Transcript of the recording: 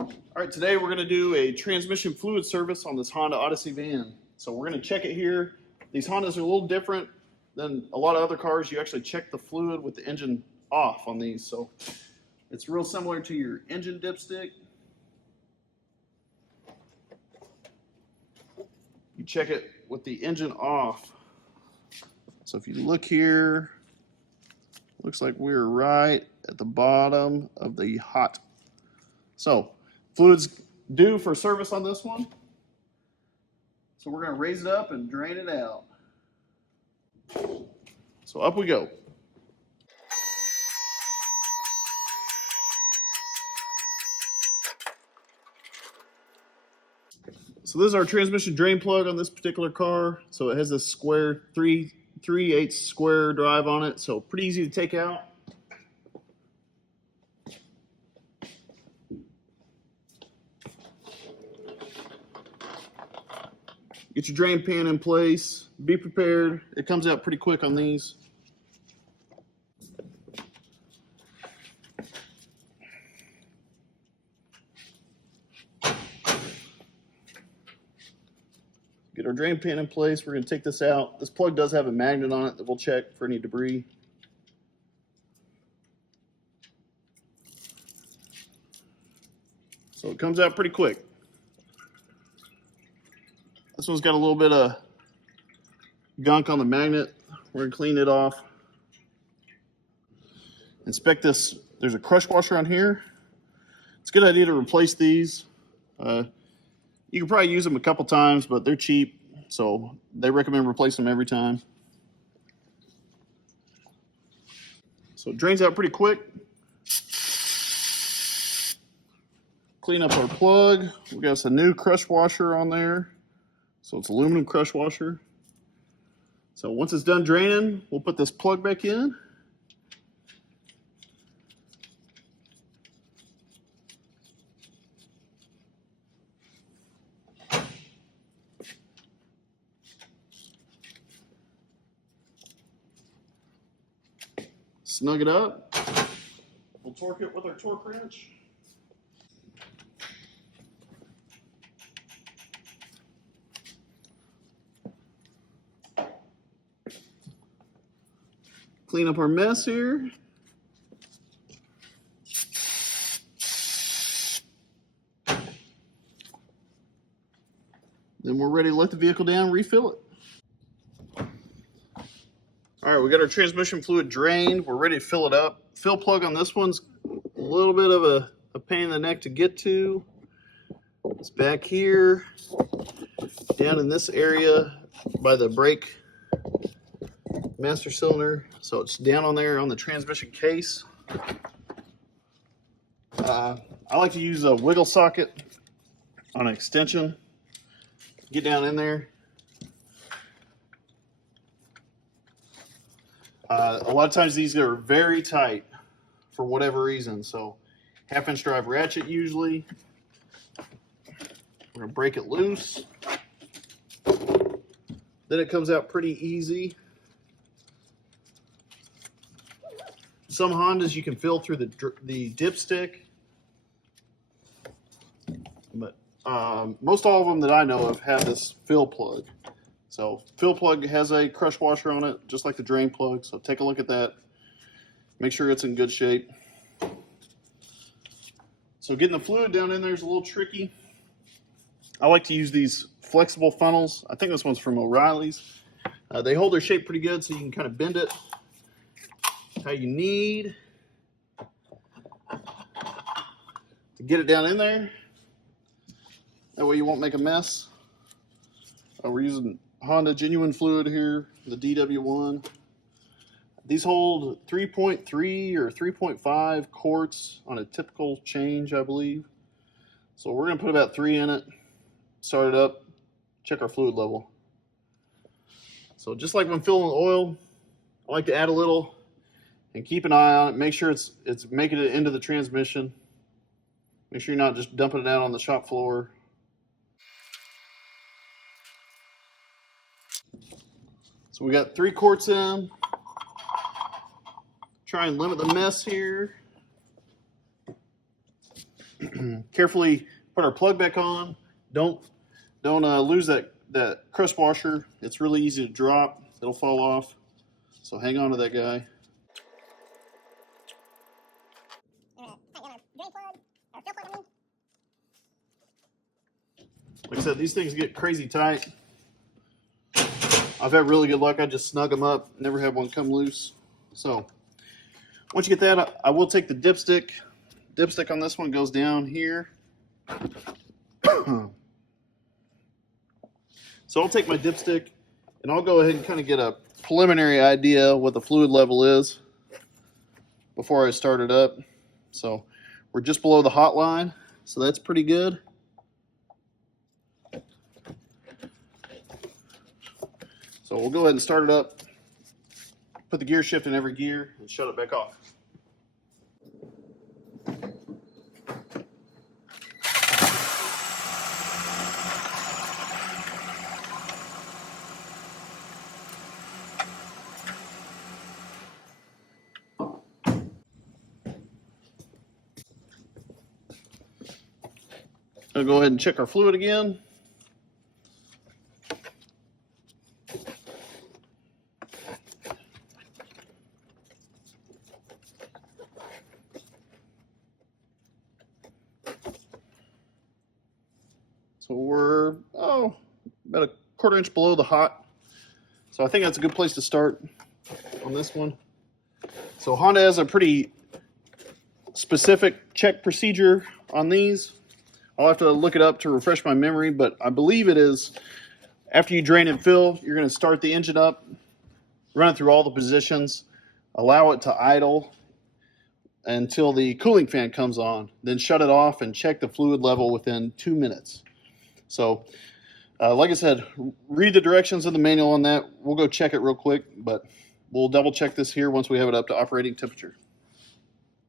All right, today we're going to do a transmission fluid service on this Honda Odyssey van. So we're going to check it here. These Hondas are a little different than a lot of other cars. You actually check the fluid with the engine off on these. So it's real similar to your engine dipstick. You check it with the engine off. So if you look here, looks like we're right at the bottom of the hot. So fluid's due for service on this one. So we're going to raise it up and drain it out. So up we go. So this is our transmission drain plug on this particular car. So it has this square 3/8 square drive on it. So pretty easy to take out. Get your drain pan in place. Be prepared. It comes out pretty quick on these. Get our drain pan in place. We're going to take this out. This plug does have a magnet on it that we'll check for any debris. So it comes out pretty quick. This one's got a little bit of gunk on the magnet. We're going to clean it off. Inspect this. There's a crush washer on here. It's a good idea to replace these. You can probably use them a couple times, but they're cheap, so they recommend replacing them every time. So it drains out pretty quick. Clean up our plug. We got a new crush washer on there. So it's aluminum crush washer. So once it's done draining, we'll put this plug back in. Snug it up. We'll torque it with our torque wrench. Clean up our mess here. Then we're ready to let the vehicle down, refill it. All right, we got our transmission fluid drained. We're ready to fill it up. Fill plug on this one's a little bit of a pain in the neck to get to. It's back here, down in this area by the brake master cylinder. So it's down on there on the transmission case. I like to use a wiggle socket on an extension. Get down in there. A lot of times these are very tight for whatever reason. So 1/2-inch drive ratchet usually. We're gonna break it loose. Then it comes out pretty easy. Some Hondas you can fill through the dipstick, but most all of them that I know of have this fill plug. So fill plug has a crush washer on it, just like the drain plug. So take a look at that. Make sure it's in good shape. So getting the fluid down in there is a little tricky. I like to use these flexible funnels. I think this one's from O'Reilly's. They hold their shape pretty good, so you can kind of bend it how you need to get it down in there. That way you won't make a mess. We're using Honda genuine fluid here, the DW1. These hold 3.3 or 3.5 quarts on a typical change, I believe. So we're going to put about 3 in it, start it up, check our fluid level. So just like when filling oil, I like to add a little and keep an eye on it. Make sure it's making it into the transmission. Make sure you're not just dumping it out on the shop floor. So we got 3 quarts in. Try and limit the mess here. carefully put our plug back on. Don't lose that crust washer. It's really easy to drop. It'll fall off. So hang on to that guy. Like I said, these things get crazy tight. I've had really good luck. I just snug them up. Never had one come loose. So once you get that, I will take the dipstick. Dipstick on this one goes down here. So I'll take my dipstick and I'll go ahead and kind of get a preliminary idea what the fluid level is before I start it up. So we're just below the hot line, so that's pretty good. So we'll go ahead and start it up, put the gear shift in every gear, and shut it back off. I'll go ahead and check our fluid again. So we're about a quarter inch below the hot. So I think that's a good place to start on this one. So Honda has a pretty specific check procedure on these. I'll have to look it up to refresh my memory, but I believe it is after you drain and fill, you're going to start the engine up, run it through all the positions, allow it to idle until the cooling fan comes on, then shut it off and check the fluid level within 2 minutes. So like I said, read the directions in the manual on that. We'll go check it real quick, but we'll double check this here once we have it up to operating temperature.